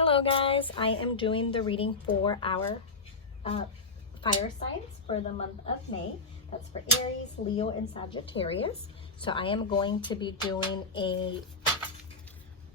Hello guys, I am doing the reading for our fire signs for the month of May. That's for Aries, Leo, and Sagittarius. So I am going to be doing a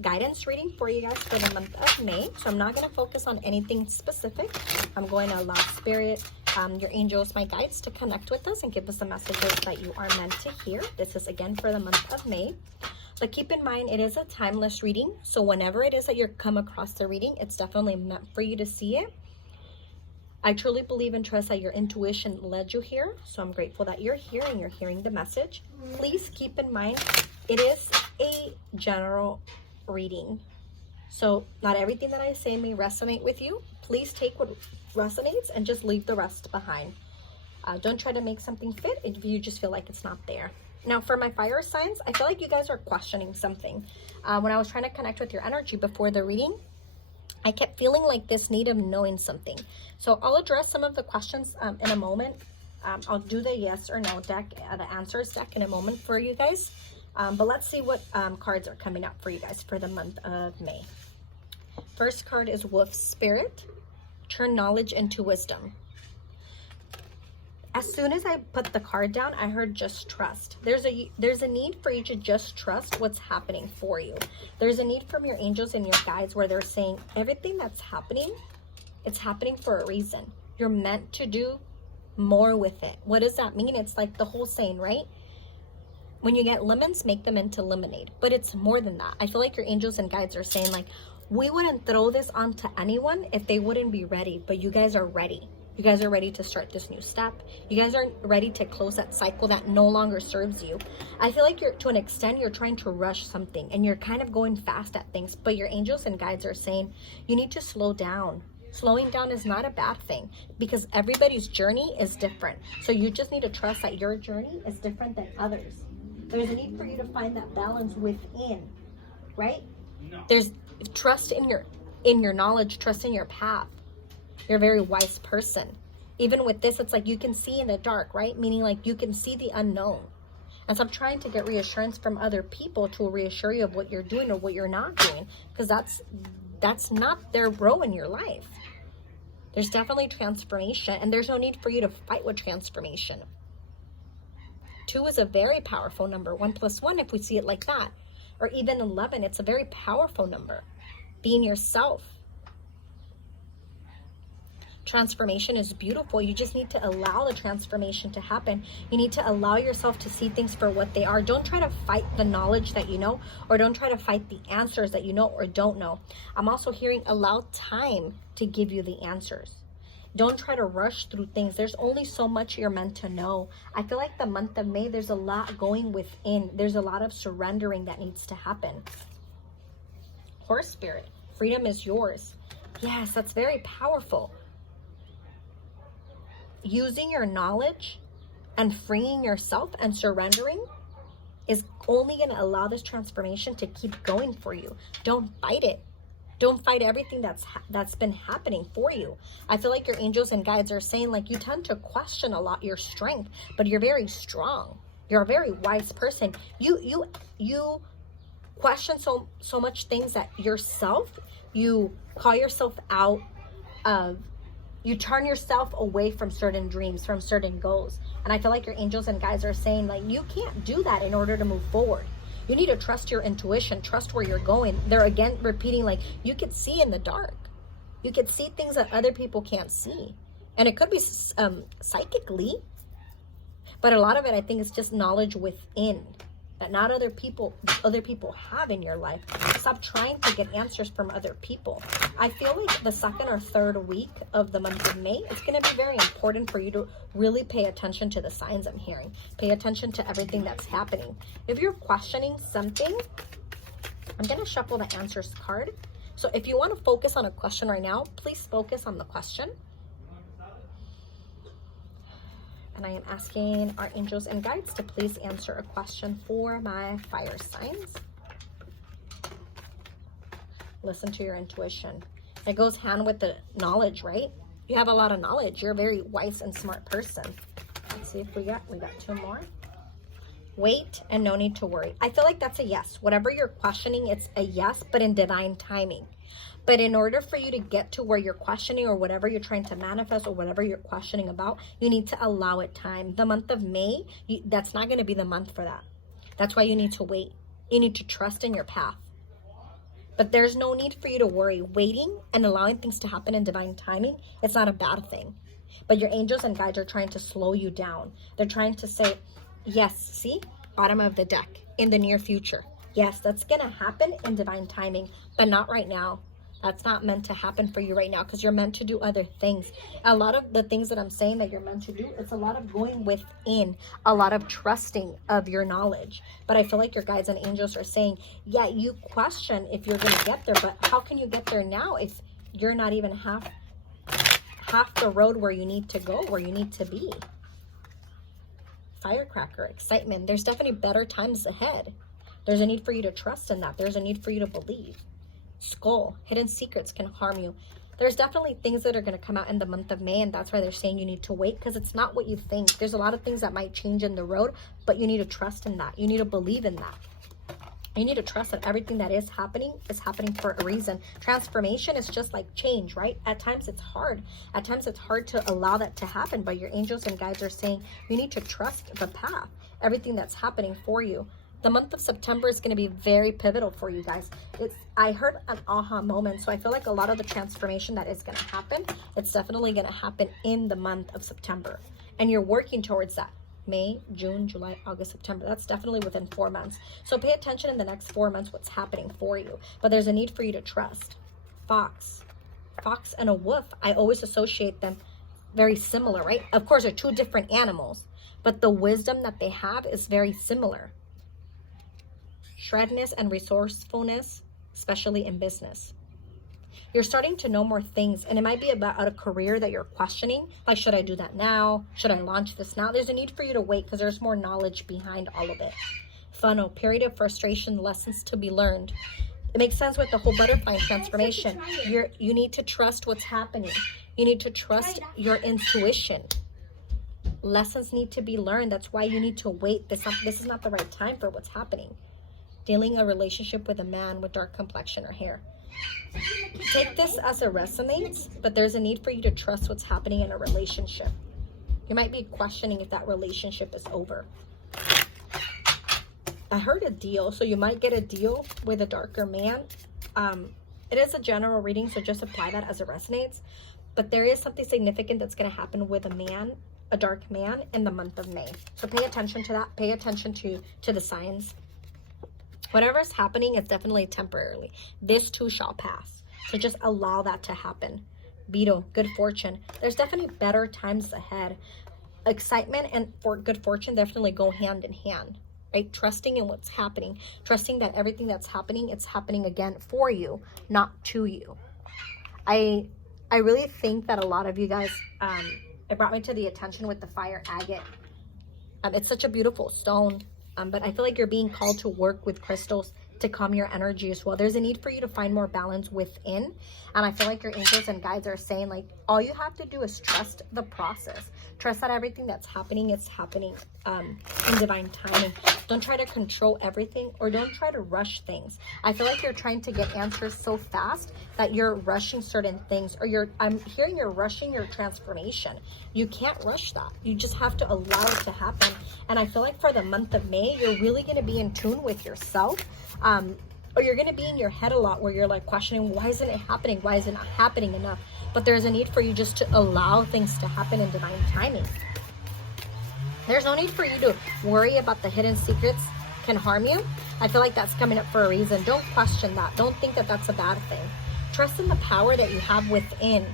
guidance reading for you guys for the month of May. So I'm not going to focus on anything specific. I'm going to allow Spirit, your angels, my guides to connect with us and give us the messages that you are meant to hear. This is again for the month of May. But keep in mind, it is a timeless reading. So whenever it is that you come across the reading, it's definitely meant for you to see it. I truly believe and trust that your intuition led you here. So I'm grateful that you're here and you're hearing the message. Please keep in mind, it is a general reading. So not everything that I say may resonate with you. Please take what resonates and just leave the rest behind. Don't try to make something fit if you just feel like it's not there. Now for my fire signs, I feel like you guys are questioning something. When I was trying to connect with your energy before the reading, I kept feeling like this need of knowing something. So I'll address some of the questions in a moment. I'll do the yes or no deck, the answers deck in a moment for you guys. But let's see what cards are coming up for you guys for the month of May. First card is Wolf Spirit. Turn knowledge into wisdom. As soon as I put the card down, I heard just trust. There's a need for you to just trust what's happening for you. There's a need from your angels and your guides where they're saying everything that's happening, it's happening for a reason. You're meant to do more with it. What does that mean? It's like the whole saying, right? When you get lemons, make them into lemonade. But it's more than that. I feel like your angels and guides are saying like, we wouldn't throw this onto anyone if they wouldn't be ready, but you guys are ready. You guys are ready to start this new step. You guys are ready to close that cycle that no longer serves you. I feel like to an extent, you're trying to rush something and you're kind of going fast at things, but your angels and guides are saying you need to slow down. Slowing down is not a bad thing because everybody's journey is different. So you just need to trust that your journey is different than others. There's a need for you to find that balance within, right? There's trust in your knowledge, trust in your path. You're a very wise person. Even with this, it's like you can see in the dark, right? Meaning like you can see the unknown. And so I'm trying to get reassurance from other people to reassure you of what you're doing or what you're not doing. Because that's not their role in your life. There's definitely transformation. And there's no need for you to fight with transformation. 2 is a very powerful number. 1 + 1, if we see it like that. Or even 11, it's a very powerful number. Being yourself. Transformation is beautiful. You just need to allow the transformation to happen. You need to allow yourself to see things for what they are. Don't try to fight the knowledge that you know, or don't try to fight the answers that you know or don't know. I'm also hearing allow time to give you the answers. Don't try to rush through things. There's only so much you're meant to know. I feel like the month of May, there's a lot going within. There's a lot of surrendering that needs to happen. Horse Spirit, freedom is yours. Yes, that's very powerful. Using your knowledge and freeing yourself and surrendering is only going to allow this transformation to keep going for you. Don't fight it. Don't fight everything that's been happening for you. I feel like your angels and guides are saying like you tend to question a lot your strength, but you're very strong. You're a very wise person. You question so much things that yourself, you call yourself out of. You turn yourself away from certain dreams, from certain goals. And I feel like your angels and guides are saying like, you can't do that in order to move forward. You need to trust your intuition, trust where you're going. They're again repeating like, you could see in the dark. You could see things that other people can't see. And it could be psychically, but a lot of it, I think, is just knowledge within that not other people have in your life. Stop trying to get answers from other people. I feel like the 2nd or 3rd week of the month of May, it's going to be very important for you to really pay attention to the signs I'm hearing. Pay attention to everything that's happening. If you're questioning something, I'm going to shuffle the answers card. So if you want to focus on a question right now, please focus on the question. And I am asking our angels and guides to please answer a question for my fire signs. Listen to your intuition. It goes hand with the knowledge, right? You have a lot of knowledge. You're a very wise and smart person. Let's see if we got 2 more. Wait and no need to worry. I feel like that's a yes. Whatever you're questioning, it's a yes, but in divine timing. But in order for you to get to where you're questioning or whatever you're trying to manifest or whatever you're questioning about, you need to allow it time. The month of May, that's not going to be the month for that. That's why you need to wait. You need to trust in your path. But there's no need for you to worry. Waiting and allowing things to happen in divine timing, it's not a bad thing. But your angels and guides are trying to slow you down. They're trying to say, yes, see, bottom of the deck, in the near future. Yes, that's going to happen in divine timing, but not right now. That's not meant to happen for you right now because you're meant to do other things. A lot of the things that I'm saying that you're meant to do, it's a lot of going within, a lot of trusting of your knowledge. But I feel like your guides and angels are saying, yeah, you question if you're going to get there, but how can you get there now if you're not even half the road where you need to go, where you need to be? Firecracker, excitement. There's definitely better times ahead. There's a need for you to trust in that. There's a need for you to believe. Skull, hidden secrets can harm you. There's definitely things that are going to come out in the month of May, and that's why they're saying you need to wait, because it's not what you think. There's a lot of things that might change in the road, but you need to trust in that. You need to believe in that. You need to trust that everything that is happening for a reason. Transformation is just like change, right? At times it's hard. At times it's hard to allow that to happen, but your angels and guides are saying you need to trust the path, everything that's happening for you. The month of September is going to be very pivotal for you guys. I heard an aha moment, so I feel like a lot of the transformation that is going to happen, it's definitely going to happen in the month of September. And you're working towards that. May, June, July, August, September. That's definitely within 4 months. So pay attention in the next 4 months what's happening for you. But there's a need for you to trust. Fox. Fox and a wolf, I always associate them very similar, right? Of course, they're two different animals, but the wisdom that they have is very similar. Shrewdness and resourcefulness, especially in business. You're starting to know more things, and it might be about a career that you're questioning. Like, should I do that now? Should I launch this now? There's a need for you to wait because there's more knowledge behind all of it. Funnel, period of frustration, lessons to be learned. It makes sense with the whole butterfly transformation. You need to trust what's happening. You need to trust your intuition. Lessons need to be learned. That's why you need to wait. This is not the right time for what's happening. Dealing a relationship with a man with dark complexion or hair. Take this as it resonates, but there's a need for you to trust what's happening in a relationship. You might be questioning if that relationship is over. I heard a deal, so you might get a deal with a darker man. It is a general reading, so just apply that as it resonates. But there is something significant that's going to happen with a man, a dark man, in the month of May. So pay attention to that. Pay attention to the signs. Whatever is happening is definitely temporarily. This too shall pass. So just allow that to happen. Beetle, good fortune. There's definitely better times ahead. Excitement and good fortune definitely go hand in hand, right? Trusting in what's happening. Trusting that everything that's happening, it's happening again for you, not to you. I really think that a lot of you guys, it brought me to the attention with the fire agate. It's such a beautiful stone. But I feel like you're being called to work with crystals to calm your energy as well. There's a need for you to find more balance within. And I feel like your angels and guides are saying, like, all you have to do is trust the process. Trust that everything that's happening is happening in divine timing. Don't try to control everything, or don't try to rush things. I feel like you're trying to get answers so fast that you're rushing certain things, or I'm hearing you're rushing your transformation. You can't rush that. You just have to allow it to happen. And I feel like for the month of May, you're really going to be in tune with yourself. Or you're going to be in your head a lot where you're like questioning, why isn't it happening? Why is it not happening enough? But there's a need for you just to allow things to happen in divine timing. There's no need for you to worry about the hidden secrets can harm you. I feel like that's coming up for a reason. Don't question that. Don't think that that's a bad thing. Trust in the power that you have within.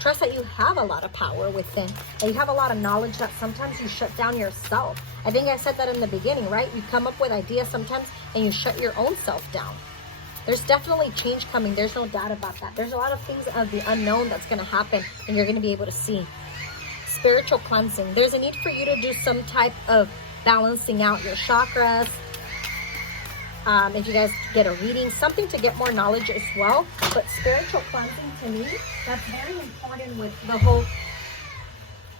Trust that you have a lot of power within. That you have a lot of knowledge that sometimes you shut down yourself. I think I said that in the beginning, right? You come up with ideas sometimes and you shut your own self down. There's definitely change coming. There's no doubt about that. There's a lot of things of the unknown that's going to happen and you're going to be able to see. Spiritual cleansing. There's a need for you to do some type of balancing out your chakras. If you guys get a reading, something to get more knowledge as well. But spiritual cleansing, to me, that's very important with the whole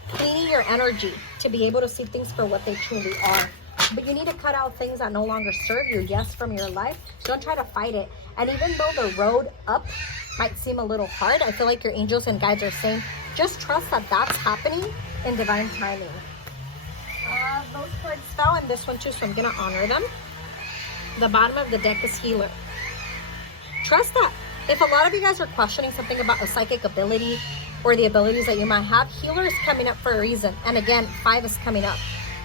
cleaning your energy to be able to see things for what they truly are. But you need to cut out things that no longer serve you, yes, from your life. Don't try to fight it. And even though the road up might seem a little hard, I feel like your angels and guides are saying, just trust that that's happening in divine timing. Those cards fell, and this one too, so I'm going to honor them. The bottom of the deck is healer. Trust that if a lot of you guys are questioning something about a psychic ability or the abilities that you might have, healer is coming up for a reason. And again, 5 is coming up.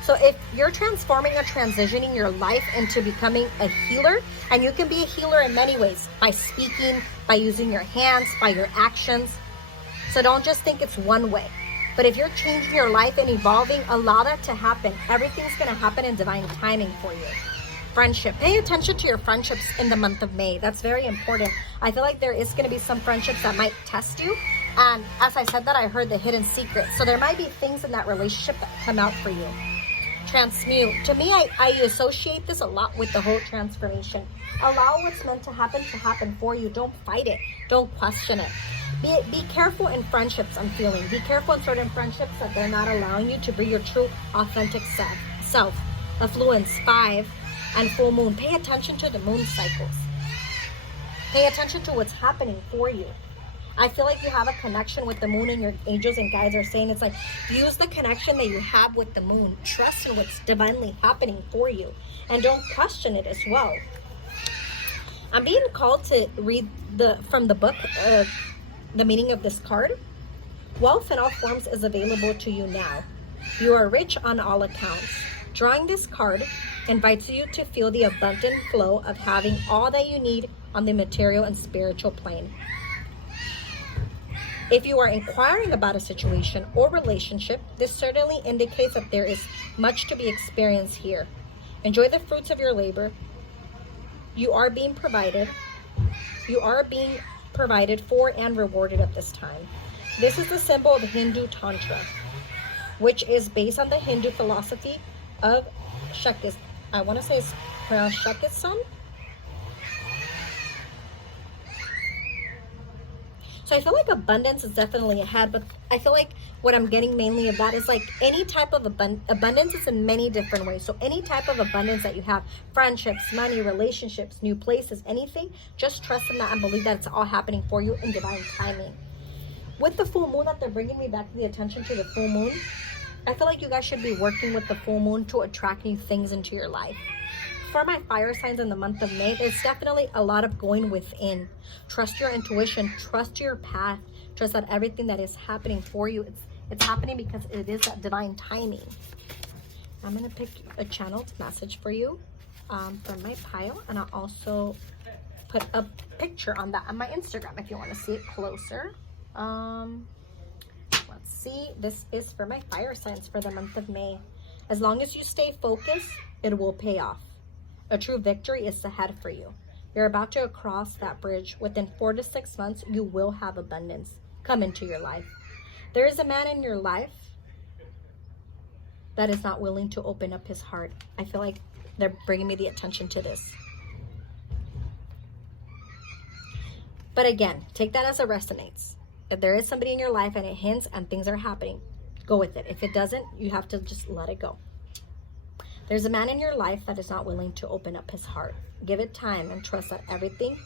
So if you're transforming or transitioning your life into becoming a healer, and you can be a healer in many ways, by speaking, by using your hands, by your actions. So don't just think it's one way. But if you're changing your life and evolving, allow that to happen. Everything's going to happen in divine timing for you. Friendship. Pay attention to your friendships in the month of May. That's very important. I feel like there is going to be some friendships that might test you. And as I said that, I heard the hidden secret. So there might be things in that relationship that come out for you. Transmute. To me, I associate this a lot with the whole transformation. Allow what's meant to happen for you. Don't fight it. Don't question it. Be careful in friendships, I'm feeling. Be careful in certain friendships that they're not allowing you to be your true, authentic self. Affluence, 5, and full moon. Pay attention to the moon cycles. Pay attention to what's happening for you. I feel like you have a connection with the moon, and your angels and guides are saying it's like, use the connection that you have with the moon. Trust in what's divinely happening for you. And don't question it as well. I'm being called to read from the book, the meaning of this card. Wealth in all forms is available to you now. You are rich on all accounts. Drawing this card invites you to feel the abundant flow of having all that you need on the material and spiritual plane. If you are inquiring about a situation or relationship, this certainly indicates that there is much to be experienced here. Enjoy the fruits of your labor. You are being provided for and rewarded at this time. This is the symbol of Hindu Tantra, which is based on the Hindu philosophy of Shakespeare. I want to say it's pronounced Shakespeare. So I feel like abundance is definitely ahead, but I feel like what I'm getting mainly of that is like any type of abundance is in many different ways. So any type of abundance that you have, friendships, money, relationships, new places, anything, just trust in that and believe that it's all happening for you in divine timing. With the full moon that they're bringing me back to the attention to the full moon, I feel like you guys should be working with the full moon to attract new things into your life. For my fire signs in the month of May, there's definitely a lot of going within. Trust your intuition, trust your path, trust that everything that is happening for you, it's happening because it is that divine timing. I'm going to pick a channeled message for you from my pile, and I'll also put a picture on that on my Instagram if you want to see it closer. Let's see. This is for my fire signs for the month of May. As long as you stay focused, it will pay off. A true victory is ahead for you. You're about to cross that bridge. Within 4 to 6 months, you will have abundance come into your life. There is a man in your life that is not willing to open up his heart. I feel like they're bringing me the attention to this. But again, take that as it resonates. If there is somebody in your life and it hints and things are happening, go with it. If it doesn't, you have to just let it go. There's a man in your life that is not willing to open up his heart. Give it time and trust that everything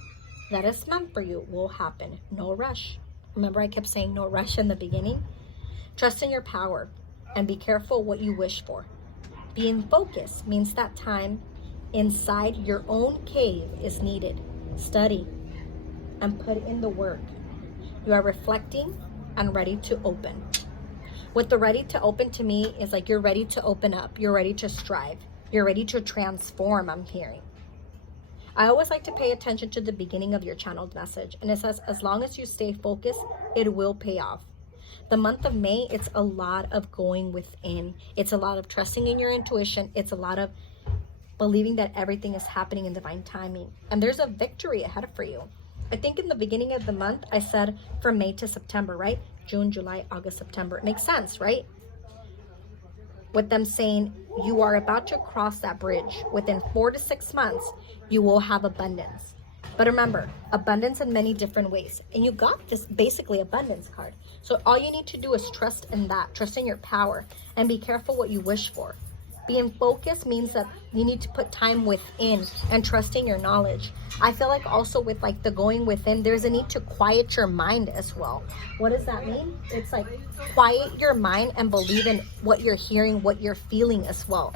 that is meant for you will happen. No rush. Remember, I kept saying no rush in the beginning. Trust in your power and be careful what you wish for. Being focused means that time inside your own cave is needed. Study and put in the work. You are reflecting and ready to open. What the ready to open to me is like you're ready to open up. You're ready to strive. You're ready to transform, I'm hearing. I always like to pay attention to the beginning of your channeled message. And it says, as long as you stay focused, it will pay off. The month of May, it's a lot of going within. It's a lot of trusting in your intuition. It's a lot of believing that everything is happening in divine timing. And there's a victory ahead for you. I think in the beginning of the month, I said from May to September, right? June, July, August, September. It makes sense, right? With them saying you are about to cross that bridge. Within 4 to 6 months, you will have abundance. But remember, abundance in many different ways. And you got this basically abundance card. So all you need to do is trust in that, trust in your power, and be careful what you wish for. Being focused means that you need to put time within and trusting your knowledge. I feel like also with like the going within, there's a need to quiet your mind as well. What does that mean? It's like quiet your mind and believe in what you're hearing, what you're feeling as well.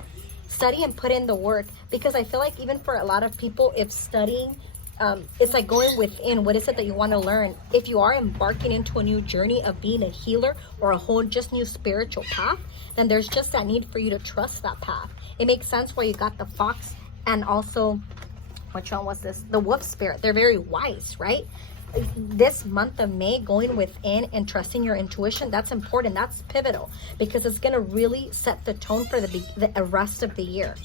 Study and put in the work, because I feel like even for a lot of people, if studying, it's like going within. What is it that you want to learn? If you are embarking into a new journey of being a healer or a whole just new spiritual path, then there's just that need for you to trust that path. It makes sense where you got the fox and also, which one was this? The wolf spirit. They're very wise, right? This month of May, going within and trusting your intuition, that's important. That's pivotal, because it's going to really set the tone for the rest of the year.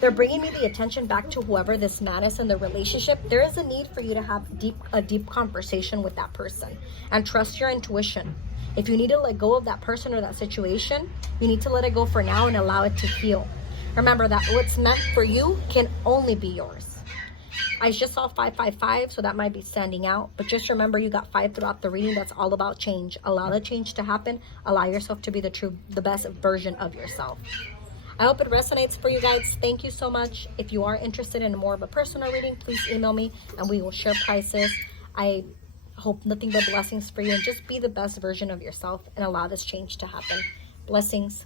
They're bringing me the attention back to whoever this man is in the relationship. There is a need for you to have a deep conversation with that person and trust your intuition. If you need to let go of that person or that situation, you need to let it go for now and allow it to heal. Remember that what's meant for you can only be yours. I just saw 555, so that might be standing out. But just remember, you got 5 throughout the reading. That's all about change. Allow the change to happen. Allow yourself to be the best version of yourself. I hope it resonates for you guys. Thank you so much. If you are interested in more of a personal reading, please email me and we will share prices. I hope nothing but blessings for you, and just be the best version of yourself and allow this change to happen. Blessings.